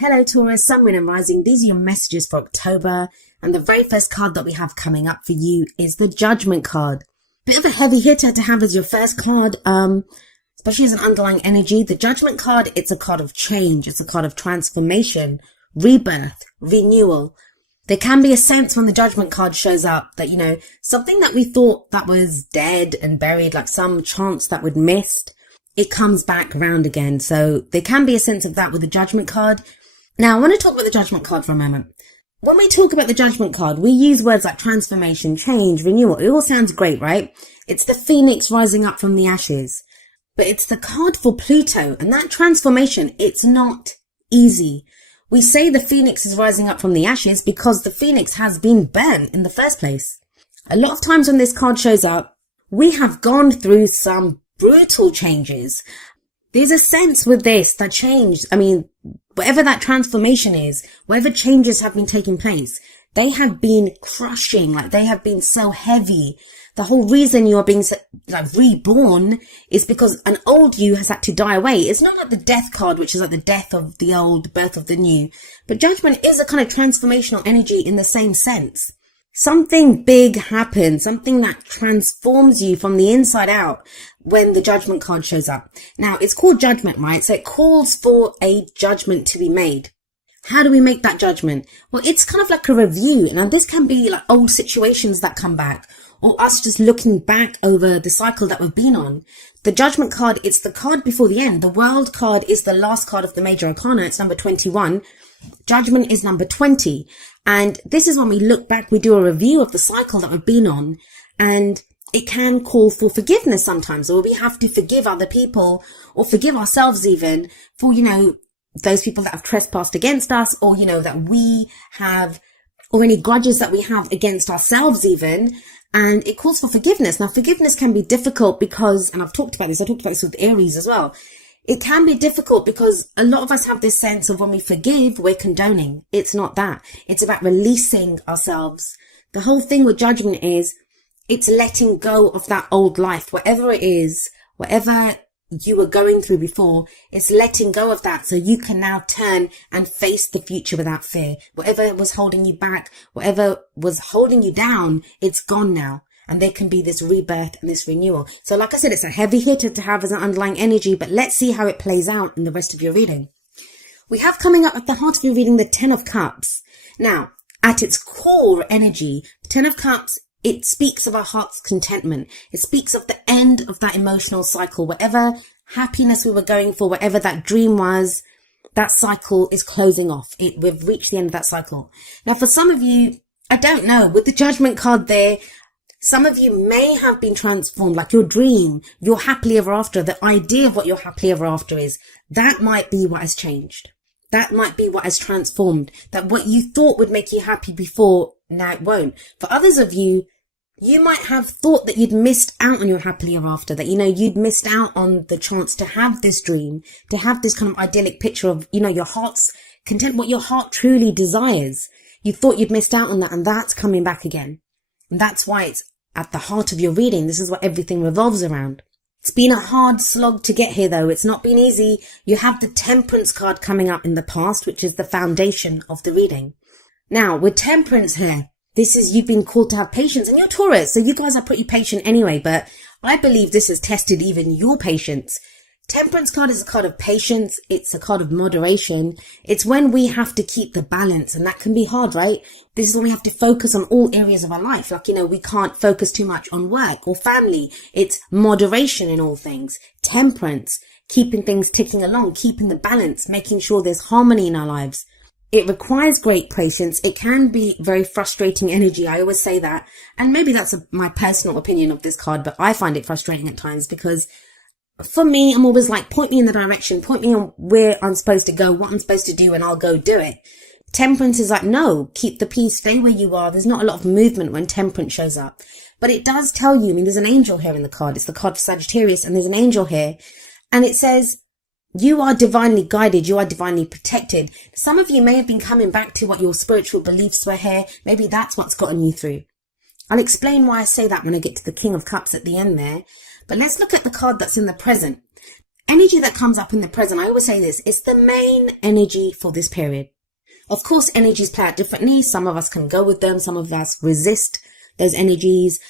Hello Taurus, Sun, Moon and Rising. These are your messages for October. And the very first card that we have coming up for you is the Judgment card. Bit of a heavy hitter to have as your first card, especially as an underlying energy. The Judgment card, it's a card of change. It's a card of transformation, rebirth, renewal. There can be a sense when the Judgment card shows up that, something that we thought that was dead and buried, like some chance that we'd missed, it comes back around again. So there can be a sense of that with the Judgment card. Now, I want to talk about the Judgment card for a moment. When we talk about the Judgment card, we use words like transformation, change, renewal. It all sounds great, right? It's the phoenix rising up from the ashes. But it's the card for Pluto, and that transformation, it's not easy. We say the phoenix is rising up from the ashes because the phoenix has been burnt in the first place. A lot of times when this card shows up, we have gone through some brutal changes. There's a sense with this that change, whatever that transformation is, whatever changes have been taking place, they have been crushing, they have been so heavy. The whole reason you are being reborn is because an old you has had to die away. It's not like the death card, which is like the death of the old, birth of the new. But Judgment is a kind of transformational energy in the same sense. Something big happens, something that transforms you from the inside out when the Judgment card shows up. Now, it's called Judgment, right? So it calls for a judgment to be made. How do we make that judgment? Well, it's kind of like a review. Now, this can be like old situations that come back, or us just looking back over the cycle that we've been on. The Judgment card, it's the card before the end. The World card is the last card of the major arcana. It's number 21. Judgment is number 20. And this is when we look back, we do a review of the cycle that we've been on, and it can call for forgiveness sometimes, or we have to forgive other people or forgive ourselves even for, those people that have trespassed against us, or, that we have, or any grudges that we have against ourselves even. And it calls for forgiveness. Now, forgiveness can be difficult because, and I talked about this with Aries as well. It can be difficult because a lot of us have this sense of when we forgive, we're condoning. It's not that. It's about releasing ourselves. The whole thing with Judgment is it's letting go of that old life, whatever it is, whatever you were going through before, it's letting go of that so you can now turn and face the future without fear. Whatever was holding you back, whatever was holding you down, it's gone now. And there can be this rebirth and this renewal. So like I said, it's a heavy hitter to have as an underlying energy, but let's see how it plays out in the rest of your reading. We have coming up at the heart of your reading the Ten of Cups. Now, at its core energy, the Ten of Cups, it speaks of our heart's contentment. It speaks of the end of that emotional cycle. Whatever happiness we were going for, whatever that dream was, that cycle is closing off. We've reached the end of that cycle. Now, for some of you, I don't know, with the Judgment card there, some of you may have been transformed, like your dream, your happily ever after, the idea of what your happily ever after is. That might be what has changed. That might be what has transformed. That what you thought would make you happy before, now it won't. For others of you, you might have thought that you'd missed out on your happily ever after, that, you'd missed out on the chance to have this dream, to have this kind of idyllic picture of, your heart's content, what your heart truly desires. You thought you'd missed out on that, and that's coming back again. And that's why it's at the heart of your reading. This is what everything revolves around. It's been a hard slog to get here, though. It's not been easy. You have the Temperance card coming up in the past, which is the foundation of the reading. Now, with Temperance here, this is you've been called to have patience, and you're Taurus, so you guys are pretty patient anyway, but I believe this has tested even your patience. Temperance card is a card of patience. It's a card of moderation. It's when we have to keep the balance, and that can be hard, right? This is when we have to focus on all areas of our life. We can't focus too much on work or family. It's moderation in all things. Temperance, keeping things ticking along, keeping the balance, making sure there's harmony in our lives. It requires great patience. It can be very frustrating energy. I always say that. And maybe that's my personal opinion of this card, but I find it frustrating at times because for me, I'm always like, point me in the direction, point me on where I'm supposed to go, what I'm supposed to do, and I'll go do it. Temperance is like, no, keep the peace, stay where you are. There's not a lot of movement when Temperance shows up. But it does tell you, there's an angel here in the card. It's the card for Sagittarius, and there's an angel here. And it says, you are divinely guided. You are divinely protected. Some of you may have been coming back to what your spiritual beliefs were here. Maybe that's what's gotten you through. I'll explain why I say that when I get to the King of Cups at the end there. But let's look at the card that's in the present. energy that comes up in the present, I always say this, it's the main energy for this period. Of course, energies play out differently. Some of us can go with them. Some of us resist those energies.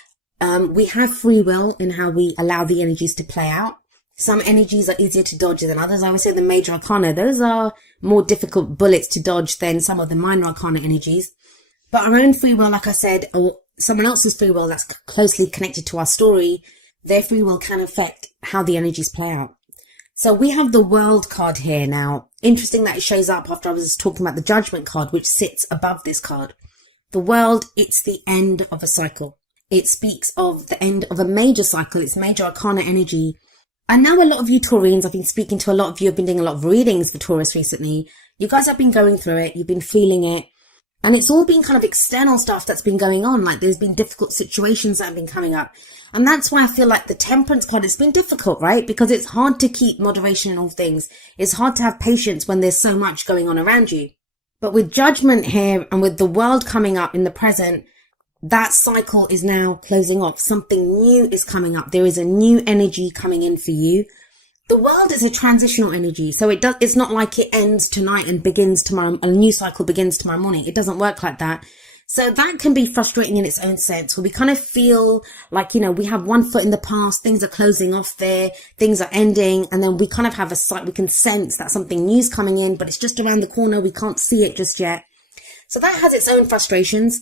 We have free will in how we allow the energies to play out. Some energies are easier to dodge than others. I would say the major arcana, those are more difficult bullets to dodge than some of the minor arcana energies. But our own free will, like I said, or someone else's free will that's closely connected to our story, their free will can affect how the energies play out. So we have the World card here now. Interesting that it shows up after I was talking about the Judgment card, which sits above this card. The World, it's the end of a cycle. It speaks of the end of a major cycle. It's major arcana energy. I know a lot of you Taurians, I've been speaking to a lot of you, I've been doing a lot of readings for Taurus recently. You guys have been going through it. You've been feeling it. And it's all been kind of external stuff that's been going on. Like there's been difficult situations that have been coming up. And that's why I feel like the Temperance card, it's been difficult, right? Because it's hard to keep moderation in all things. It's hard to have patience when there's so much going on around you. But with Judgment here and with the World coming up in the present, that cycle is now closing off. Something new is coming up. There is a new energy coming in for you. The World is a transitional energy. So it's not like it ends tonight and begins tomorrow. A new cycle begins tomorrow morning. It doesn't work like that. So that can be frustrating in its own sense, where we kind of feel like, we have one foot in the past, things are closing off there, things are ending, and then we kind of have we can sense that something new's coming in, but it's just around the corner. We can't see it just yet. So that has its own frustrations.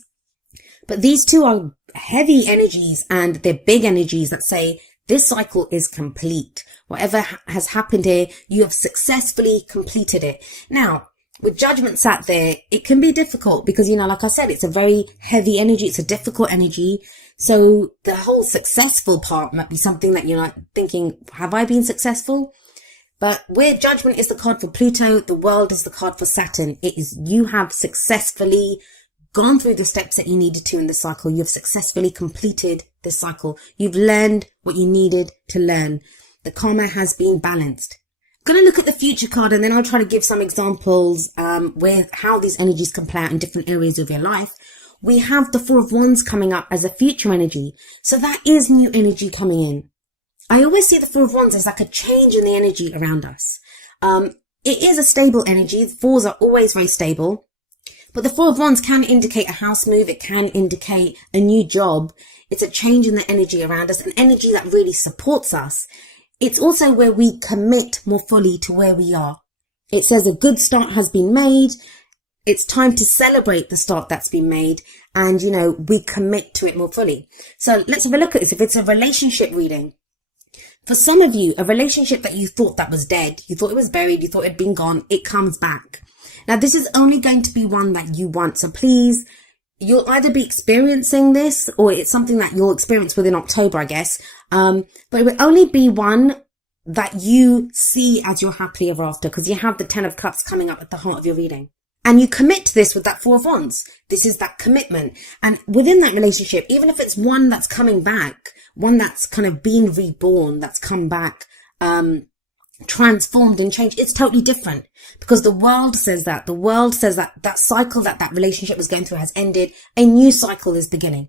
But these two are heavy energies, and they're big energies that say this cycle is complete. Whatever has happened here, you have successfully completed it. Now, with Judgment sat there, it can be difficult because, like I said, it's a very heavy energy. It's a difficult energy. So the whole successful part might be something that you're like thinking, have I been successful? But where Judgment is the card for Pluto, the World is the card for Saturn. It is, you have successfully gone through the steps that you needed to in the cycle. You've successfully completed this cycle. You've learned what you needed to learn. The karma has been balanced. I'm going to look at the future card, and then I'll try to give some examples with how these energies can play out in different areas of your life. We have the Four of Wands coming up as a future energy. So that is new energy coming in. I always see the Four of Wands as like a change in the energy around us. It is a stable energy. The fours are always very stable. But the Four of Wands can indicate a house move. It can indicate a new job. It's a change in the energy around us, an energy that really supports us. It's also where we commit more fully to where we are. It says a good start has been made. It's time to celebrate the start that's been made. And, we commit to it more fully. So let's have a look at this. If it's a relationship reading, for some of you, a relationship that you thought that was dead, you thought it was buried, you thought it had been gone, it comes back. Now, this is only going to be one that you want. So please, you'll either be experiencing this or it's something that you'll experience within October, I guess. But it will only be one that you see as your happily ever after, because you have the 10 of Cups coming up at the heart of your reading. And you commit to this with that Four of Wands. This is that commitment. And within that relationship, even if it's one that's coming back, one that's kind of been reborn, that's come back, transformed and changed, it's totally different, because the World says that. The World says that that cycle that relationship was going through has ended. A new cycle is beginning.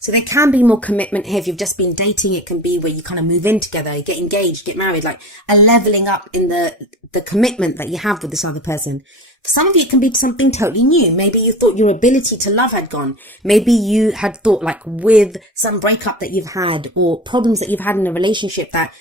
So there can be more commitment here. If you've just been dating, it can be where you kind of move in together, get engaged, get married, like a leveling up in the commitment that you have with this other person. For some of you, it can be something totally new. Maybe you thought your ability to love had gone. Maybe you had thought, like, with some breakup that you've had or problems that you've had in a relationship, that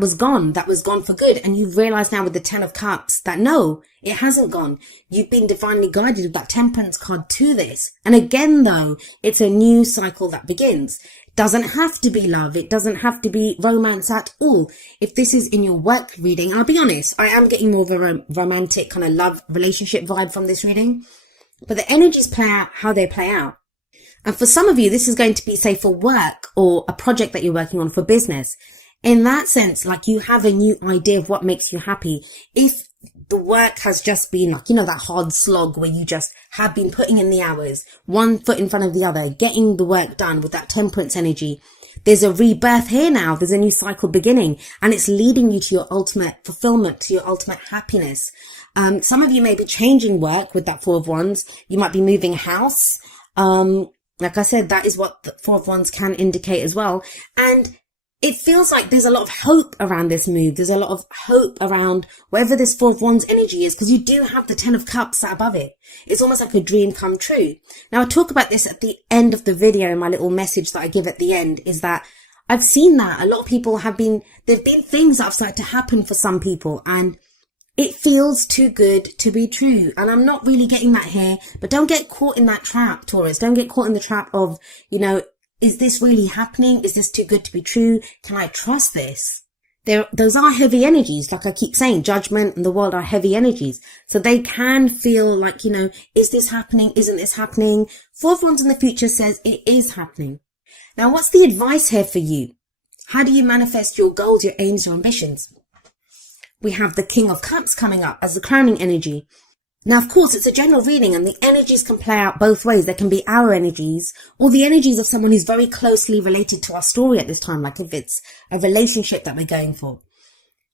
was gone for good. And you've realized now with the 10 of Cups that no, it hasn't gone. You've been divinely guided with that Temperance card to this. And again, though, it's a new cycle that begins. Doesn't have to be love. It doesn't have to be romance at all. If this is in your work reading, I'll be honest, I am getting more of a romantic kind of love relationship vibe from this reading. But the energies play out how they play out. And for some of you, this is going to be, say, for work or a project that you're working on for business. In that sense, like, you have a new idea of what makes you happy. If the work has just been like, that hard slog where you just have been putting in the hours, one foot in front of the other, getting the work done with that Temperance energy, there's a rebirth here now. There's a new cycle beginning, and it's leading you to your ultimate fulfillment, to your ultimate happiness. Some of you may be changing work with that Four of Wands. You might be moving house. Like I said, that is what the Four of Wands can indicate as well. And it feels like there's a lot of hope around this move. There's a lot of hope around wherever this Four of Wands energy is, because you do have the Ten of Cups sat above it. It's almost like a dream come true. Now, I talk about this at the end of the video. My little message that I give at the end is that I've seen that a lot of people there've been things that have started to happen for some people, and it feels too good to be true. And I'm not really getting that here, but don't get caught in that trap, Taurus. Don't get caught in the trap of, is this really happening? Is this too good to be true? Can I trust this? Those are heavy energies. Like I keep saying, judgment and the world are heavy energies. So they can feel like, is this happening? Isn't this happening? Four of Wands in the future says it is happening. Now, what's the advice here for you? How do you manifest your goals, your aims, your ambitions? We have the King of Cups coming up as the crowning energy. Now, of course, it's a general reading and the energies can play out both ways. There can be our energies or the energies of someone who's very closely related to our story at this time, like if it's a relationship that we're going for.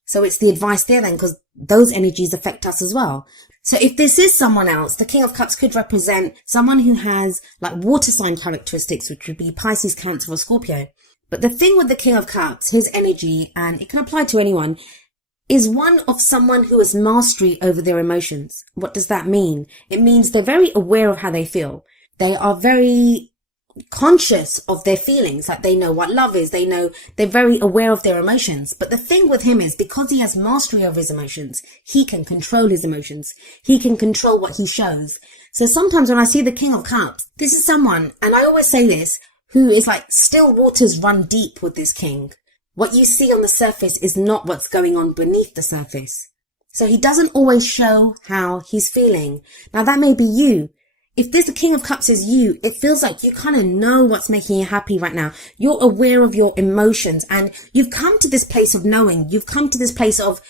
So it's the advice there then, because those energies affect us as well. So if this is someone else, the King of Cups could represent someone who has like water sign characteristics, which would be Pisces, Cancer, or Scorpio. But the thing with the King of Cups, his energy, and it can apply to anyone, is one of someone who has mastery over their emotions. What does that mean? It means they're very aware of how they feel. They are very conscious of their feelings, like they know what love is. They're very aware of their emotions. But the thing with him is, because he has mastery over his emotions, he can control his emotions. He can control what he shows. So sometimes when I see the King of Cups, this is someone, and I always say this, who is like still waters run deep with this king. What you see on the surface is not what's going on beneath the surface. So he doesn't always show how he's feeling. Now that may be you. If the King of Cups is you, it feels like you kind of know what's making you happy right now. You're aware of your emotions and you've come to this place of knowing. You've come to this place of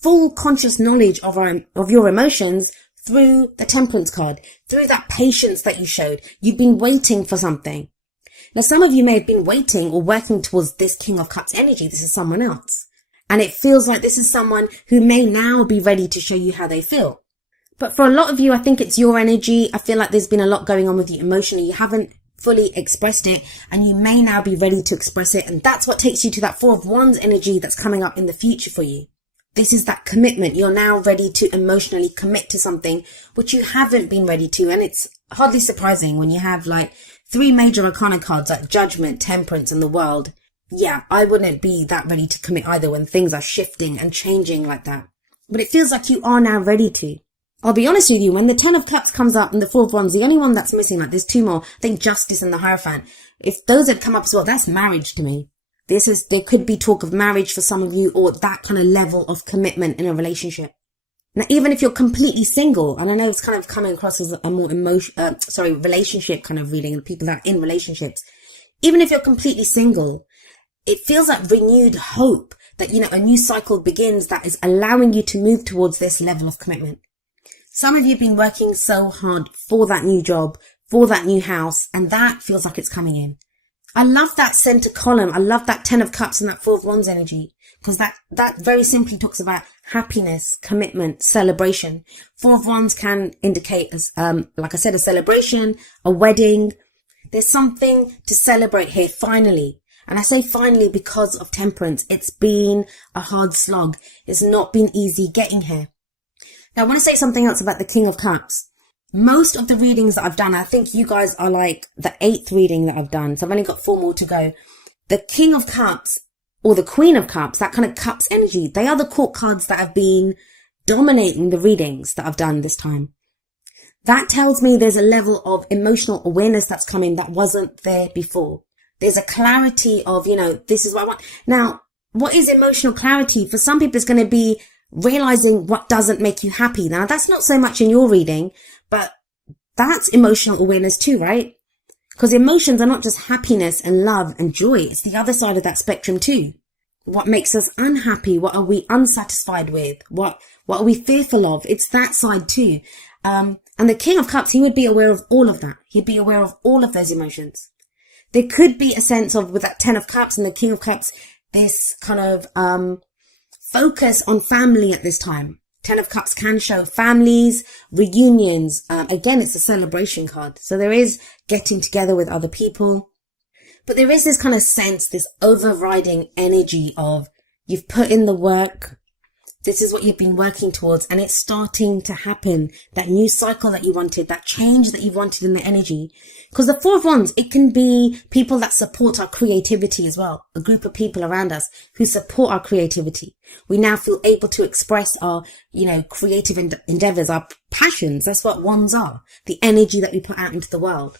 full conscious knowledge of your emotions through the Temperance card, through that patience that you showed. You've been waiting for something. Now, some of you may have been waiting or working towards this King of Cups energy. This is someone else. And it feels like this is someone who may now be ready to show you how they feel. But for a lot of you, I think it's your energy. I feel like there's been a lot going on with you emotionally. You haven't fully expressed it and you may now be ready to express it. And that's what takes you to that Four of Wands energy that's coming up in the future for you. This is that commitment. You're now ready to emotionally commit to something which you haven't been ready to. And it's hardly surprising when you have like 3 major arcana cards like Judgment, Temperance, and the World. Yeah, I wouldn't be that ready to commit either when things are shifting and changing like that. But it feels like you are now ready to. I'll be honest with you, when the Ten of Cups comes up and the Four of Wands, the only one that's missing, like there's 2 more, I think Justice and the Hierophant. If those had come up as well, that's marriage to me. There could be talk of marriage for some of you, or that kind of level of commitment in a relationship. Now, even if you're completely single, and I know it's kind of coming across as a more relationship kind of reading, the people that are in relationships. Even if you're completely single, it feels like renewed hope that, a new cycle begins that is allowing you to move towards this level of commitment. Some of you have been working so hard for that new job, for that new house, and that feels like it's coming in. I love that center column. I love that 10 of Cups and that 4 of Wands energy, because that very simply talks about happiness, commitment, celebration. 4 of Wands can indicate, as like I said, a celebration, a wedding. There's something to celebrate here, finally. And I say finally because of Temperance. It's been a hard slog. It's not been easy getting here. Now, I want to say something else about the King of Cups. Most of the readings that I've done, I think you guys are like the 8th reading that I've done. So I've only got 4 more to go. The King of Cups or the Queen of Cups, that kind of Cups energy, they are the court cards that have been dominating the readings that I've done this time. That tells me there's a level of emotional awareness that's coming that wasn't there before. There's a clarity of, this is what I want. Now, what is emotional clarity? For some people, it's going to be realizing what doesn't make you happy. Now, that's not so much in your reading, but that's emotional awareness too, right? Because emotions are not just happiness and love and joy. It's the other side of that spectrum too. What makes us unhappy? What are we unsatisfied with? What are we fearful of? It's that side too. And the King of Cups, he would be aware of all of that. He'd be aware of all of those emotions. There could be a sense of, with that 10 of Cups and the King of Cups, this kind of focus on family at this time. 10 of Cups can show families, reunions. Again, it's a celebration card. So there is getting together with other people. But there is this kind of sense, this overriding energy of you've put in the work. This is what you've been working towards, and it's starting to happen. That new cycle that you wanted, that change that you wanted in the energy. Because the Four of Wands, it can be people that support our creativity as well. A group of people around us who support our creativity. We now feel able to express our, creative endeavors, our passions. That's what wands are. The energy that we put out into the world.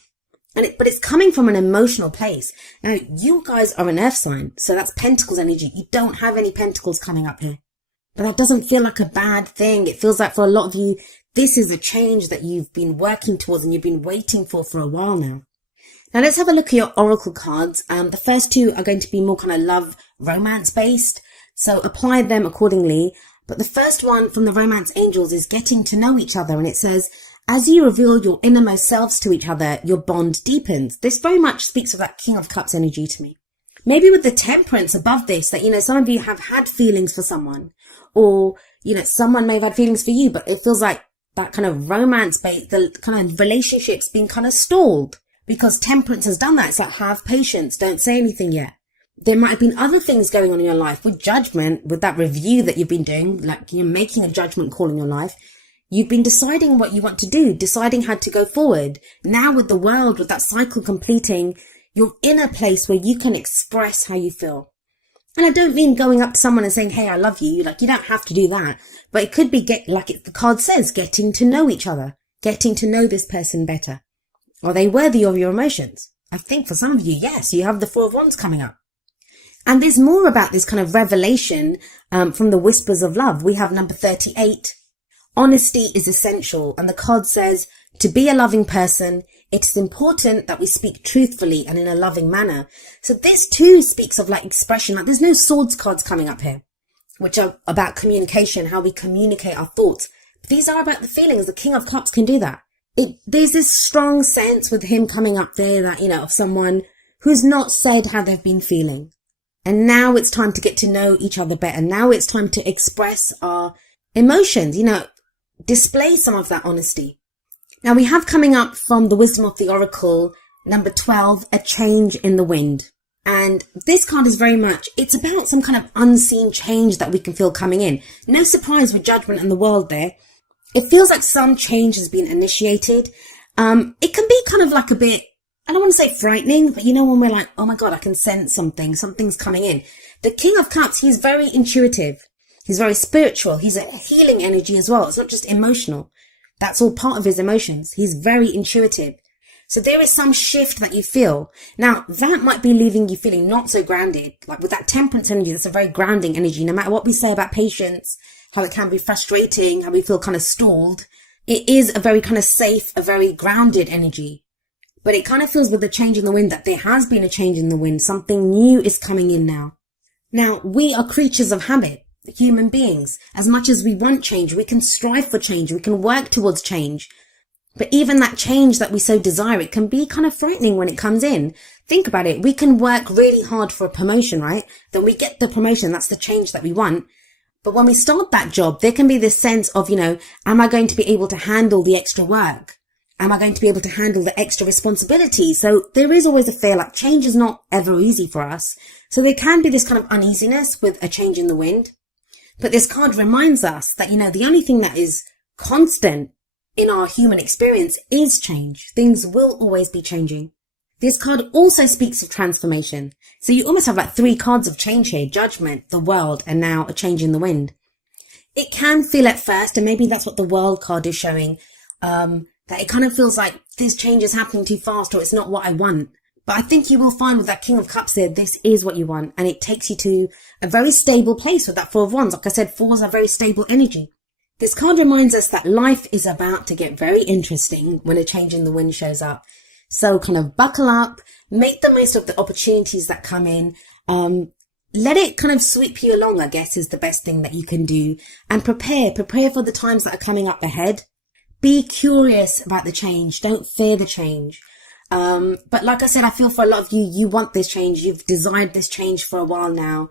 But it's coming from an emotional place. Now, you guys are an earth sign, so that's Pentacles energy. You don't have any Pentacles coming up here. But that doesn't feel like a bad thing. It feels like for a lot of you, this is a change that you've been working towards and you've been waiting for a while now. Now let's have a look at your oracle cards. The first two are going to be more kind of love, romance based. So apply them accordingly. But the first one from the romance angels is getting to know each other. And it says, as you reveal your innermost selves to each other, your bond deepens. This very much speaks of that King of Cups energy to me. Maybe with the Temperance above this, that, some of you have had feelings for someone. Or, someone may have had feelings for you, but it feels like that kind of romance bait, the kind of relationship's been kind of stalled because Temperance has done that. It's like, have patience. Don't say anything yet. There might have been other things going on in your life with Judgment, with that review that you've been doing, like you're making a judgment call in your life. You've been deciding what you want to do, deciding how to go forward. Now with the World, with that cycle completing, you're in a place where you can express how you feel. And I don't mean going up to someone and saying, hey, I love you. Like, you don't have to do that. But it could be the card says, getting to know each other, getting to know this person better. Are they worthy of your emotions? I think for some of you, yes, you have the Four of Wands coming up. And there's more about this kind of revelation from the Whispers of Love. We have number 38. Honesty is essential. And the card says, to be a loving person, it is important that we speak truthfully and in a loving manner. So this too speaks of expression. There's no swords cards coming up here, which are about communication, how we communicate our thoughts. But these are about the feelings. The King of Cups can do that. There's this strong sense with him coming up there that, of someone who's not said how they've been feeling. And now it's time to get to know each other better. Now it's time to express our emotions, display some of that honesty. Now we have coming up from the Wisdom of the Oracle, number 12, a change in the wind. And this card is very much, it's about some kind of unseen change that we can feel coming in. No surprise with Judgment and the World there. It feels like some change has been initiated. It can be kind of like a bit, I don't want to say frightening, but when we're like, oh my God, I can sense something's coming in. The King of Cups, he's very intuitive. He's very spiritual. He's a healing energy as well. It's not just emotional. That's all part of his emotions. He's very intuitive. So there is some shift that you feel. Now, that might be leaving you feeling not so grounded. Like with that Temperance energy, that's a very grounding energy. No matter what we say about patience, how it can be frustrating, how we feel kind of stalled, it is a very kind of safe, a very grounded energy. But it kind of feels with the change in the wind that there has been a change in the wind. Something new is coming in now. Now, we are creatures of habit. Human beings. As much as we want change, we can strive for change, we can work towards change. But even that change that we so desire, it can be kind of frightening when it comes in. Think about it. We can work really hard for a promotion, right? Then we get the promotion. That's the change that we want. But when we start that job, there can be this sense of, am I going to be able to handle the extra work? Am I going to be able to handle the extra responsibility? So there is always a fear, like change is not ever easy for us. So there can be this kind of uneasiness with a change in the wind. But this card reminds us that, the only thing that is constant in our human experience is change. Things will always be changing. This card also speaks of transformation. So you almost have 3 cards of change here: Judgment, the World, and now a change in the wind. It can feel at first, and maybe that's what the World card is showing, that it kind of feels like this change is happening too fast, or it's not what I want. But I think you will find with that King of Cups there, this is what you want. And it takes you to a very stable place with that Four of Wands. Like I said, fours are very stable energy. This card reminds us that life is about to get very interesting when a change in the wind shows up. So kind of buckle up, make the most of the opportunities that come in. Let it kind of sweep you along, I guess, is the best thing that you can do. And prepare for the times that are coming up ahead. Be curious about the change. Don't fear the change. But like I said, I feel for a lot of you, you want this change. You've desired this change for a while now.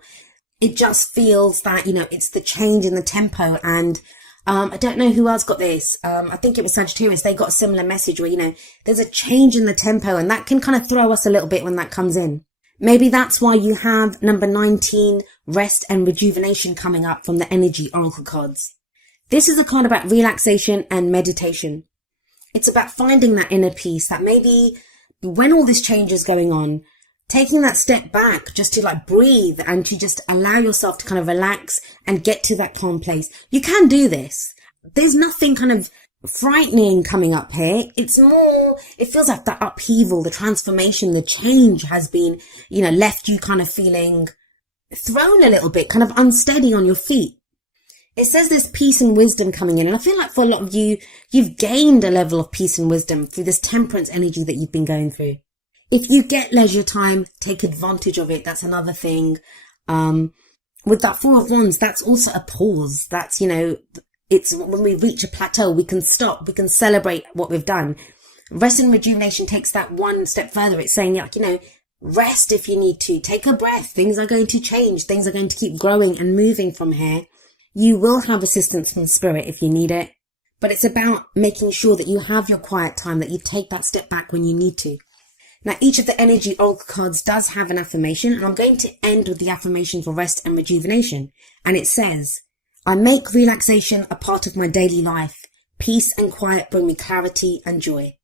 It just feels that, it's the change in the tempo, and I don't know who else got this. I think it was Sagittarius. They got a similar message where, there's a change in the tempo, and that can kind of throw us a little bit when that comes in. Maybe that's why you have number 19, rest and rejuvenation, coming up from the energy oracle cards. This is a card about relaxation and meditation. It's about finding that inner peace, that maybe when all this change is going on, taking that step back just to like breathe and to just allow yourself to kind of relax and get to that calm place. You can do this. There's nothing kind of frightening coming up here. It's more, it feels like that upheaval, the transformation, the change has been, left you kind of feeling thrown a little bit, kind of unsteady on your feet. It says there's peace and wisdom coming in. And I feel like for a lot of you, you've gained a level of peace and wisdom through this temperance energy that you've been going through. If you get leisure time, take advantage of it. That's another thing. With that Four of Wands, that's also a pause. That's, it's when we reach a plateau, we can stop, we can celebrate what we've done. Rest and rejuvenation takes that one step further. It's saying, rest if you need to. Take a breath. Things are going to change. Things are going to keep growing and moving from here. You will have assistance from spirit if you need it. But it's about making sure that you have your quiet time, that you take that step back when you need to. Now, each of the energy oracle cards does have an affirmation, and I'm going to end with the affirmation for rest and rejuvenation. And it says, I make relaxation a part of my daily life. Peace and quiet bring me clarity and joy.